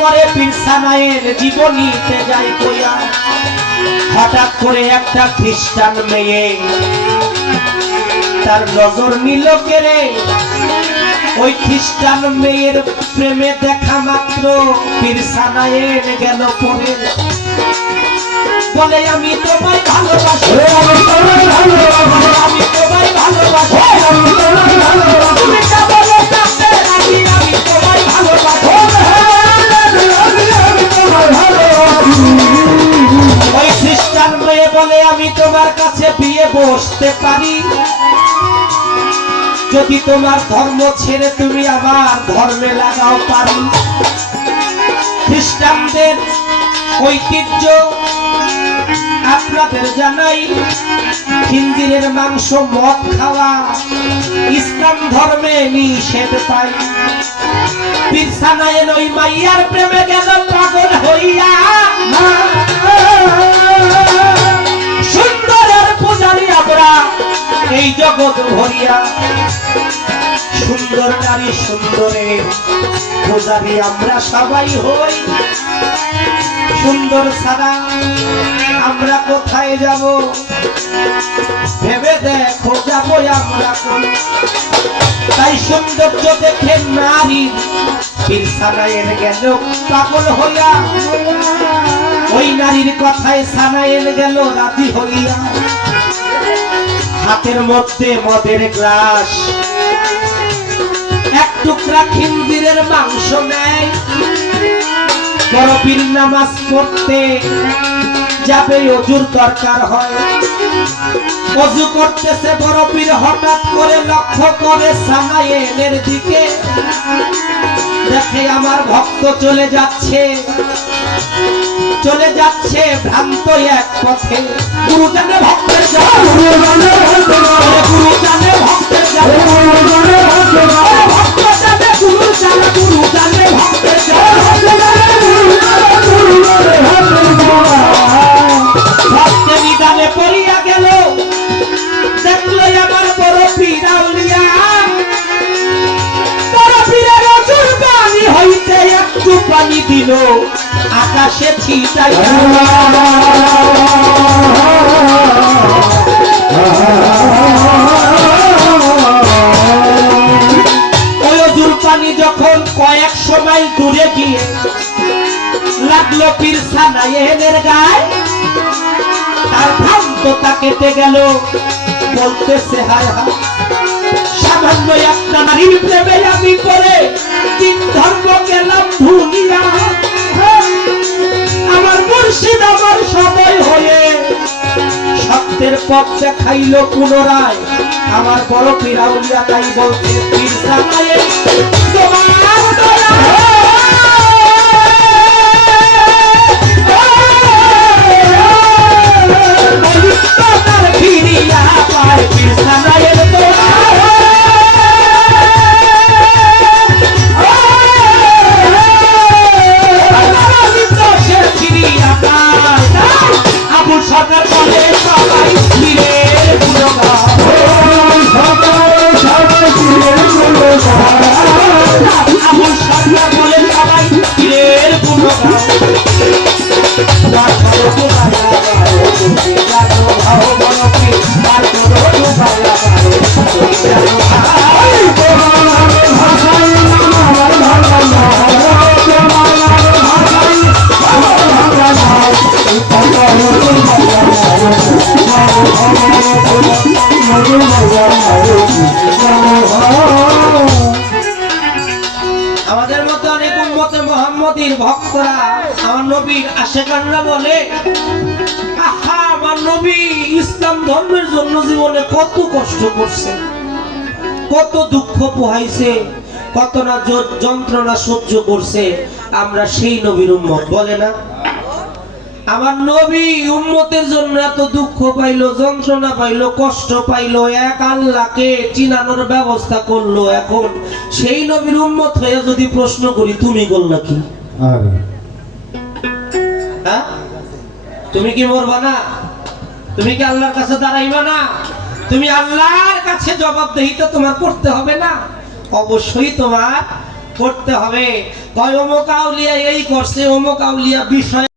করে পীর সানায়ের জীবনীতে যাই কইয়া হঠাৎ করে একটা খ্রিস্টান মেয়ে তার নজর নিল কেড়ে। ওই খ্রিস্টান মেয়ের প্রেমে দেখা মাত্র পীর সানায়ের গেল পরে, বলে আমি তোমায় ভালোবাসি, আমি তোমায় ভালোবাসি, আমি তোমায় ভালোবাসি, আমি তোমায় ভালোবাসি, তুমি বলো তাতে রাজি, আমি তোমায় ভালোবাসি, আমি তোমায় ভালোবাসি। ওই খ্রিস্টান মেয়ে বলে আমি তোমার কাছে বিয়ে বসতে পারি যদি তোমার ধর্ম ছেড়ে তুমি আমার ধর্মে লাগাও পারি। খ্রিস্টানদের ঐতিহ্য আপনাদের জানাই, খিনজিরের মাংস মদ খাওয়া ইসলাম ধর্মে নিষেধ পাই। পীর সানায়ের ওই মাইয়ার প্রেমে গেল পাগল হইয়া, সুন্দরের পূজারি আমরা এই জগৎ ভরিয়া, সুন্দর নারী সুন্দরের পূজারি আমরা সবাই হই। সুন্দর ছাড়া আমরা কোথায় যাব ভেবে দেখো, যাবো আমরা কোন। তাই সৌন্দর্য দেখে নারী পীর সানায়ের গেল পাগল হইয়া, ওই নারীর কথায় সানায়ের গেল রাজি হইয়া। হাতের মধ্যে মদের গ্লাস, এক টুকরা খিনজিরের মাংস নেয়। বড় পীর নামাজ পড়তে যাবে, অজুর দরকার হয়, অজু করতেছে বড় পীর, হঠাৎ করে লক্ষ্য করে সানায়ের দিকে, দেখে আমার ভক্ত চলে যাচ্ছে, চলে যাচ্ছে ভ্রান্ত এক পথে। গুরু জানে ভক্তের যাবে, গুরু জানে ভক্তের যাবে, ভক্ত জানে গুরু জানে, গুরু জানে ভক্তের যাবে, ভক্তের নিদানে পড়িয়া গেল। দেখলো আমার বড় পীর আউলিয়া, বড় পীরের অজুর পানি হইতে একটু পানি দিল, আকাশে ছিটাইয়া। ওই অজুর পানি যখন কয়েক সময় দূরে গিয়ে লাগলো পীর সানায়ের গায়ে, তার ভ্রান্ততা কেটে গেল, বলতেছে হায় হায়, সামান্য একটা নারীর প্রেমে আমি করে তিন ধর্ম গেলাম ভুলিয়া। আমার মুর্শিদ আমার সদয় হয়ে সত্যের পথ দেখাইল পুনরায়, আমার বড় পীর আউলিয়া। তাই বলতে পীর সানায়ের তোমার দয়া, ফিরিয়া পায় পীর সানায়ের দয়া, ফিরিয়া পায়। আবুল সরকার বলে সবাই পীরের গুণগান, আবুল সরকার বলে সবাই পীরের গুণগান। আমাদের মধ্যে অনেক উম্মতে মুহাম্মদীর ভক্তরা, আমার নবীর আশিকানরা বলে, আহা আমার নবী ইসলাম ধর্মের জন্য জীবনে কত কষ্ট করছে, কত দুঃখ পোহাইছে, কত না যন্ত্রণা সহ্য করছে, আমরা সেই নবীর উম্মত, বলে না? আমার নবী উম্মতের জন্য এত দুঃখ পাইলো, যন্ত্রণা পাইলো, কষ্ট পাইলো, এক আল্লাহকে চিনানোর ব্যবস্থা করলো। এখন সেই নবীর উম্মত হয়ে যদি প্রশ্ন করি, তুমি করলা কি? হ্যাঁ, তুমি কি মরবা না? তুমি কি আল্লাহর কাছে দাঁড়াইবা না? তুমি আল্লাহর কাছে জবাবদিহিতা তোমার করতে হবে না? অবশ্যই তোমার করতে হবে। কয় অমুক আউলিয়া এই করছে, অমুক আউলিয়া বিষয়